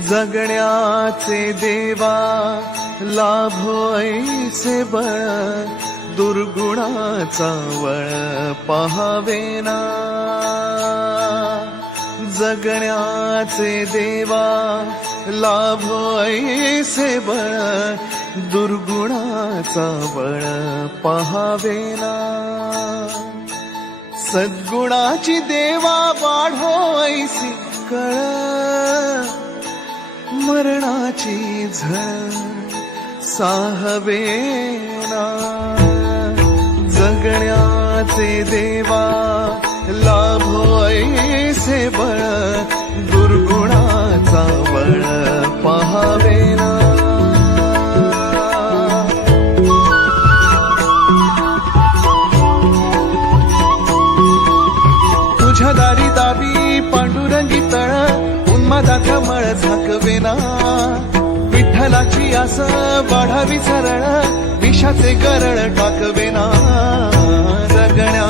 जगण्याचे देवा लाभो ऐसे बळ दुर्गुणाचा वळ पहावेना जगण्याचे देवा लाभो ऐसे बळ दुर्गुणाचा बळ पहावेना सद्गुणाची देवा वाढो ऐसी कळ. प्रेमाची झळ साहवेना. जगण्याचे देवा लाभो ऐसे बळ दुर्गुणाचा बळ पहावेना. तुझ्या दारी दाबी पांडू उन्मादाचा मळ झाकवेना विठ्ठलाची आस वाढावी सरळ. विषाचे गरळ टाकवेना जगण्या